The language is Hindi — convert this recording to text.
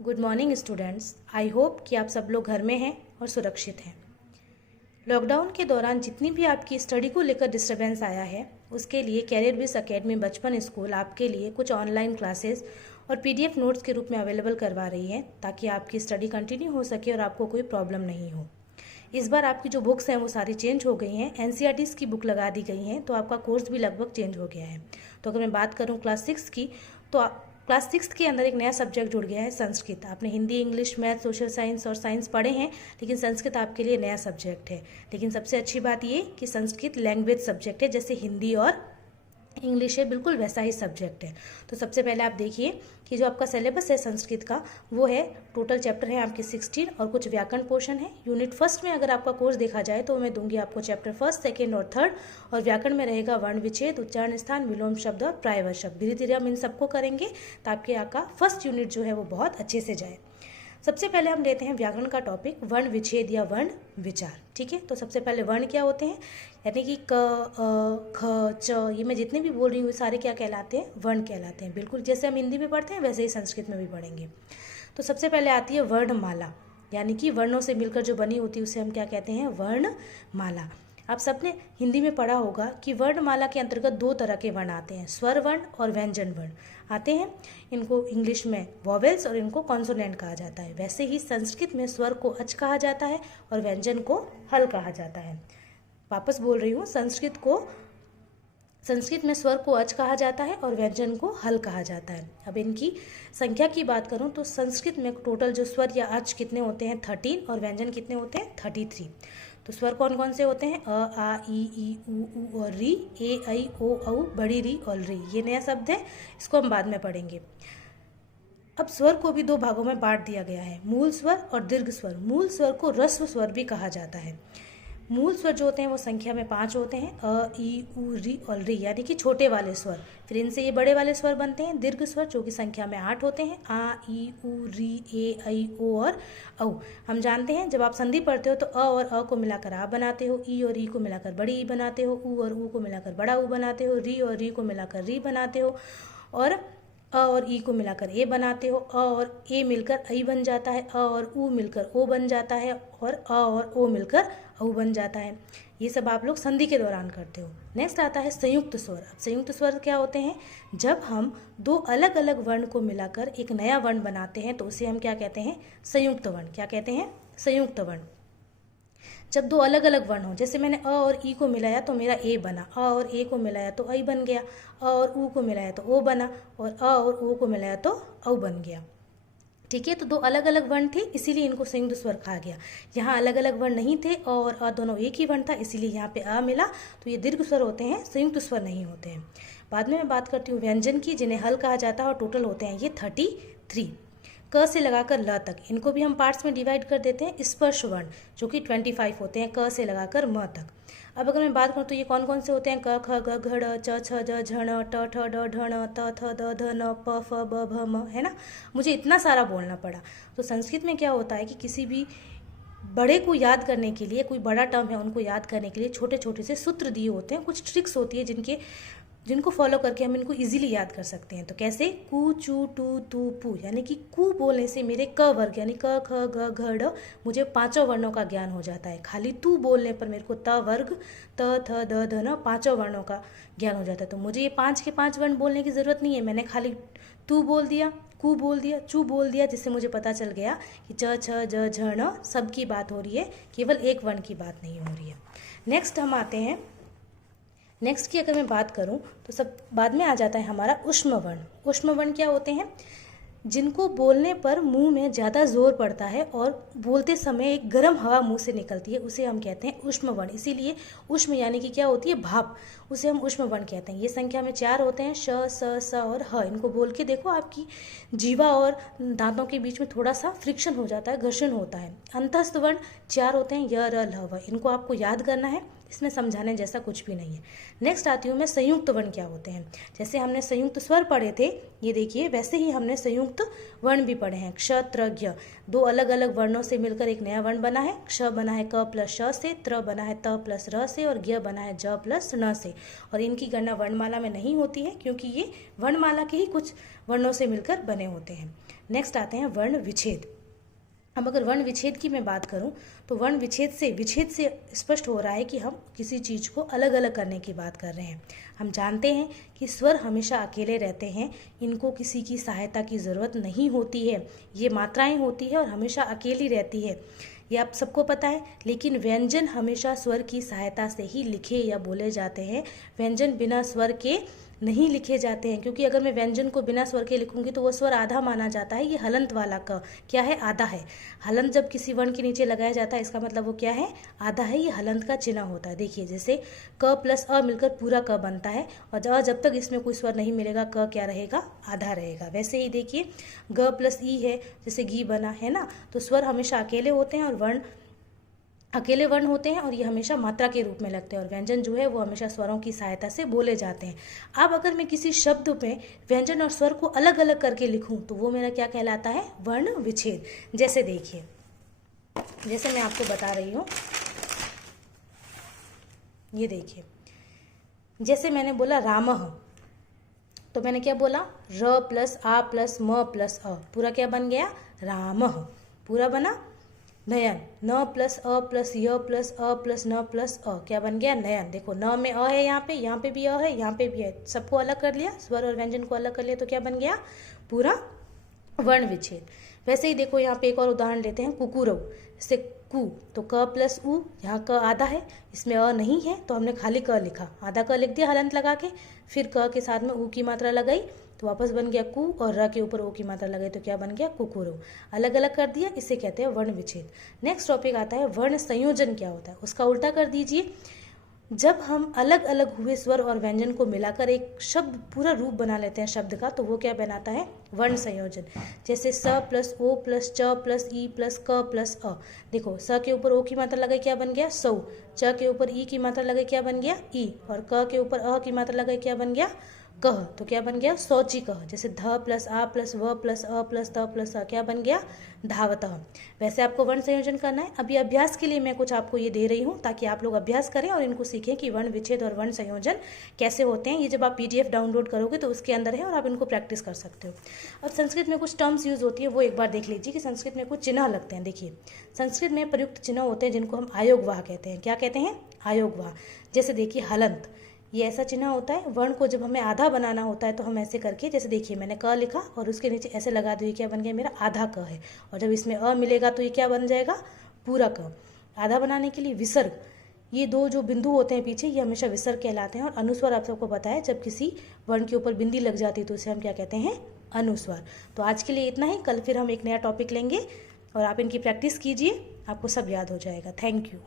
Good morning students. I hope कि आप सब लोग घर में हैं और सुरक्षित हैं। लॉकडाउन के दौरान जितनी भी आपकी स्टडी को लेकर डिस्टरबेंस आया है उसके लिए कैरियर विस अकेडमी बचपन स्कूल आपके लिए कुछ ऑनलाइन क्लासेस और पीडीएफ नोट्स के रूप में अवेलेबल करवा रही है ताकि आपकी स्टडी कंटिन्यू हो सके और आपको कोई प्रॉब्लम नहीं हो। इस बार आपकी जो बुक्स हैं वो सारी चेंज हो गई हैं, एनसीईआरटीज़ की बुक लगा दी गई हैं, तो आपका कोर्स भी लगभग चेंज हो गया है। तो अगर मैं बात करूँ क्लास 6 की, तो क्लास 6 के अंदर एक नया सब्जेक्ट जुड़ गया है संस्कृत। आपने Hindi, English, math, social science और साइंस पढ़े हैं, लेकिन संस्कृत आपके लिए नया सब्जेक्ट है। लेकिन सबसे अच्छी बात ये कि संस्कृत लैंग्वेज सब्जेक्ट है, जैसे हिंदी और इंग्लिश है, बिल्कुल वैसा ही सब्जेक्ट है। तो सबसे पहले आप देखिए कि जो आपका सिलेबस है संस्कृत का वो है, टोटल चैप्टर है आपके 16 और कुछ व्याकरण पोर्शन है। यूनिट फर्स्ट में अगर आपका कोर्स देखा जाए तो मैं दूंगी आपको चैप्टर फर्स्ट, सेकेंड और थर्ड, और व्याकरण में रहेगा वर्ण विच्छेद, उच्चारण स्थान, विलोम शब्द और प्रायवत शब्द। धीरे धीरे हम इन सबको करेंगे ताकि आपका फर्स्ट यूनिट जो है वो बहुत अच्छे से जाए। सबसे पहले हम लेते हैं व्याकरण का टॉपिक, वर्ण विच्छेद या वर्ण विचार। ठीक है, तो सबसे पहले वर्ण क्या होते हैं, यानी कि क, अ, ख, च, ये मैं जितने भी बोल रही हूँ ये सारे क्या कहलाते हैं, वर्ण कहलाते हैं। बिल्कुल जैसे हम हिंदी में पढ़ते हैं वैसे ही संस्कृत में भी पढ़ेंगे। तो सबसे पहले आती है वर्णमाला, यानी कि वर्णों से मिलकर जो बनी होती है उसे हम क्या कहते हैं, वर्णमाला। आप सबने हिंदी में पढ़ा होगा कि वर्णमाला के अंतर्गत दो तरह के वर्ण आते हैं, स्वर वर्ण और व्यंजन वर्ण आते हैं। इनको इंग्लिश में वॉवेल्स और इनको कॉन्सोनेंट कहा जाता है। वैसे ही संस्कृत में स्वर को अच कहा जाता है और व्यंजन को हल कहा जाता है। वापस बोल रही हूँ, संस्कृत में स्वर को अच कहा जाता है और व्यंजन को हल कहा जाता है। अब इनकी संख्या की बात करूं तो संस्कृत में टोटल जो स्वर या अच कितने होते हैं, 13, और व्यंजन कितने होते हैं, 33। तो स्वर कौन कौन से होते हैं, अ, आ, ई, उ और री, ए, ऐ, ओ, औ, बड़ी री और री। ये नया शब्द है, इसको हम बाद में पढ़ेंगे। अब स्वर को भी दो भागों में बांट दिया गया है, मूल स्वर और दीर्घ स्वर। मूल स्वर को ह्रस्व स्वर भी कहा जाता है। मूल स्वर जो होते हैं वो संख्या में 5 होते हैं, अ, ई, उ, री और री, यानी कि छोटे वाले स्वर। फिर इनसे ये बड़े वाले स्वर बनते हैं, दीर्घ स्वर, जो कि संख्या में 8 होते हैं, आ, ई, उ, री, ए, ऐ, ओ और औ। हम जानते हैं जब आप संधि पढ़ते हो तो अ और अ को मिलाकर आ बनाते हो, ई और ई को मिलाकर बड़ी ई बनाते हो, उ और उ को मिलाकर बड़ा उ बनाते हो, री और री को मिलाकर री बनाते हो, और अ और ई को मिलाकर ए बनाते हो। अ और ए मिलकर ऐ बन जाता है, अ और उ मिलकर ओ बन जाता है, और अ और ओ मिलकर औ बन जाता है। ये सब आप लोग संधि के दौरान करते हो। नेक्स्ट आता है संयुक्त स्वर। अब संयुक्त स्वर क्या होते हैं, जब हम दो अलग अलग वर्ण को मिलाकर एक नया वर्ण बनाते हैं तो उसे हम क्या कहते हैं, संयुक्त वर्ण। क्या कहते हैं, संयुक्त वर्ण। जब दो अलग अलग वर्ण हो, जैसे मैंने अ और ई को मिलाया तो मेरा ए बना, अ और ए को मिलाया तो ऐ बन गया, अ और उ को मिलाया तो ओ बना, और अ और ओ को मिलाया तो औ बन गया। ठीक है, तो दो अलग अलग वर्ण थे इसीलिए इनको संयुक्त स्वर कहा गया। यहाँ अलग अलग वर्ण नहीं थे, अ और अ दोनों एक ही वर्ण था, इसीलिए यहाँ पे अ मिला, तो ये दीर्घ स्वर होते हैं, संयुक्त स्वर नहीं होते हैं। बाद में मैं बात करती हूँ व्यंजन की, जिन्हें हल कहा जाता है, और टोटल होते हैं ये 33। क से लगाकर ल तक, इनको भी हम पार्ट्स में डिवाइड कर देते हैं, स्पर्श वर्ण, जो कि 25 होते हैं, क से लगाकर म तक। अब अगर मैं बात करूँ तो ये कौन कौन से होते हैं, क, ख, ग, घ, ड़, च, छ, ज, झ, ण, ट, ठ, ड, ढ, ण, त, थ, द, ध, न, प, फ, ब, भ, म, है ना। मुझे इतना सारा बोलना पड़ा। तो संस्कृत में क्या होता है कि किसी भी बड़े को याद करने के लिए, कोई बड़ा टर्म है उनको याद करने के लिए छोटे छोटे से सूत्र दिए होते हैं, कुछ ट्रिक्स होती है जिनको फॉलो करके हम इनको इजीली याद कर सकते हैं। तो कैसे, कु, चू, टू, तू, पू, यानी कि कु बोलने से मेरे क वर्ग यानी क, ख, ग, घ, ड़ मुझे 5 वर्णों का ज्ञान हो जाता है। खाली तू बोलने पर मेरे को त वर्ग, त, थ, द, ध, न 5 वर्णों का ज्ञान हो जाता है। तो मुझे ये 5 के 5 वर्ण बोलने की ज़रूरत नहीं है, मैंने खाली तू बोल दिया, कु बोल दिया, चू बोल दिया, जिससे मुझे पता चल गया कि च, छ, ज, झ, ण सब की बात हो रही है, केवल एक वर्ण की बात नहीं हो रही है। नेक्स्ट हम आते हैं, नेक्स्ट की अगर मैं बात करूं तो सब बाद में आ जाता है हमारा ऊष्म वर्ण। ऊष्म वर्ण क्या होते हैं, जिनको बोलने पर मुंह में ज़्यादा जोर पड़ता है और बोलते समय एक गर्म हवा मुंह से निकलती है, उसे हम कहते हैं ऊष्म वर्ण। इसीलिए ऊष्म यानी कि क्या होती है, भाप, उसे हम ऊष्म वर्ण कहते हैं। ये संख्या में 4 होते हैं, श, स, स और ह। इनको बोल के देखो, आपकी जीवा और दांतों के बीच में थोड़ा सा फ्रिक्शन हो जाता है, घर्षण होता है। अंतस्थ वर्ण 4 होते हैं, य, र, ल, व। इनको आपको याद करना है, इसमें समझाने जैसा कुछ भी नहीं है। नेक्स्ट आती हूँ मैं संयुक्त वर्ण क्या होते हैं। जैसे हमने संयुक्त स्वर पढ़े थे, ये देखिए, वैसे ही हमने संयुक्त वर्ण भी पढ़े हैं। क्ष, त्र, ज्ञ, दो अलग अलग वर्णों से मिलकर एक नया वर्ण बना है। क्ष बना है क प्लस श से, त्र बना है त प्लस र से, और ज्ञ बना है ज प्लस न से। और इनकी गणना वर्णमाला में नहीं होती है क्योंकि ये वर्णमाला के ही कुछ वर्णों से मिलकर बने होते हैं। नेक्स्ट आते हैं वर्ण विच्छेद। अब अगर वर्ण विच्छेद की मैं बात करूं तो वर्ण विच्छेद से स्पष्ट हो रहा है कि हम किसी चीज़ को अलग अलग करने की बात कर रहे हैं। हम जानते हैं कि स्वर हमेशा अकेले रहते हैं, इनको किसी की सहायता की ज़रूरत नहीं होती है, ये मात्राएं होती है और हमेशा अकेली रहती है, ये आप सबको पता है। लेकिन व्यंजन हमेशा स्वर की सहायता से ही लिखे या बोले जाते हैं। व्यंजन बिना स्वर के नहीं लिखे जाते हैं, क्योंकि अगर मैं व्यंजन को बिना स्वर के लिखूंगी तो वो स्वर आधा माना जाता है। ये हलंत वाला क क्या है, आधा है। हलंत जब किसी वर्ण के नीचे लगाया जाता है इसका मतलब वो क्या है, आधा है। ये हलंत का चिन्ह होता है। देखिए जैसे क प्लस अ मिलकर पूरा क बनता है, और जब तक इसमें कोई स्वर नहीं मिलेगा क क्या रहेगा, आधा रहेगा। वैसे ही देखिए ग प्लस ई है, जैसे घी बना है ना, तो स्वर हमेशा अकेले होते हैं और वर्ण अकेले वर्ण होते हैं और ये हमेशा मात्रा के रूप में लगते हैं, और व्यंजन जो है वो हमेशा स्वरों की सहायता से बोले जाते हैं। अब अगर मैं किसी शब्द में व्यंजन और स्वर को अलग अलग करके लिखूं तो वो मेरा क्या कहलाता है, वर्ण विच्छेद। जैसे देखिए, जैसे मैं आपको बता रही हूँ, ये देखिए, जैसे मैंने बोला रामः, तो मैंने क्या बोला, र प्लस आ प्लस म प्लस अ, पूरा क्या बन गया, रामः, पूरा बना। नयन, न प्लस अ प्लस य प्लस अ प्लस न प्लस अ, क्या बन गया, नयन। देखो न में अ है, यहाँ पे भी अ है, यहाँ पे भी है, सबको अलग कर लिया, स्वर और व्यंजन को अलग कर लिया, तो क्या बन गया, पूरा वर्ण विच्छेद। वैसे ही देखो यहाँ पे एक और उदाहरण लेते हैं, कुकुरऊ। जैसे कु, तो क प्लस उ, यहाँ क आधा है, इसमें अ नहीं है तो हमने खाली क लिखा, आधा क लिख दिया हलंत लगा के, फिर क के साथ में उ की मात्रा लगाई तो वापस बन गया कु, और र के ऊपर ओ की मात्रा लगाई तो क्या बन गया, कुकुरऊ। अलग अलग कर दिया, इसे कहते हैं वर्ण विच्छेद। नेक्स्ट टॉपिक आता है वर्ण संयोजन क्या होता है, उसका उल्टा कर दीजिए। जब हम अलग अलग हुए स्वर और व्यंजन को मिलाकर एक शब्द पूरा रूप बना लेते हैं शब्द का, तो वो क्या बनाता है, वर्ण संयोजन। जैसे स प्लस ओ प्लस च प्लस ई प्लस क प्लस अ, देखो स के ऊपर ओ की मात्रा लगाई क्या बन गया, सौ, च के ऊपर ई की मात्रा लगाई क्या बन गया, ई, और क के ऊपर अ की मात्रा लगाई क्या बन गया, कह, तो क्या बन गया, शौची कह। जैसे ध प्लस आ प्लस व प्लस अ प्लस त प्लस अ, क्या बन गया, धावतः। वैसे आपको वर्ण संयोजन करना है। अभी अभ्यास के लिए मैं कुछ आपको ये दे रही हूँ ताकि आप लोग अभ्यास करें और इनको सीखें कि वर्ण विच्छेद और वर्ण संयोजन कैसे होते हैं। ये जब आप PDF डाउनलोड करोगे तो उसके अंदर है और आप इनको प्रैक्टिस कर सकते हो। अब संस्कृत में कुछ टर्म्स यूज होती है, वो एक बार देख लीजिए कि संस्कृत में कुछ चिन्ह लगते हैं। देखिए संस्कृत में प्रयुक्त चिन्ह होते हैं जिनको हम आयोगवाह कहते हैं। क्या कहते हैं, आयोगवाह। जैसे देखिए हलंत, ये ऐसा चिन्ह होता है, वर्ण को जब हमें आधा बनाना होता है तो हम ऐसे करके, जैसे देखिए मैंने क लिखा और उसके नीचे ऐसे लगा दिए, क्या बन गया, मेरा आधा क है, और जब इसमें अ मिलेगा तो ये क्या बन जाएगा, पूरा क। आधा बनाने के लिए विसर्ग, ये दो जो बिंदु होते हैं पीछे, ये हमेशा विसर्ग कहलाते हैं। और अनुस्वार आप सबको पता है, जब किसी वर्ण के ऊपर बिंदी लग जाती है तो उसे हम क्या कहते हैं, अनुस्वार। तो आज के लिए इतना ही, कल फिर हम एक नया टॉपिक लेंगे और आप इनकी प्रैक्टिस कीजिए, आपको सब याद हो जाएगा। Thank you.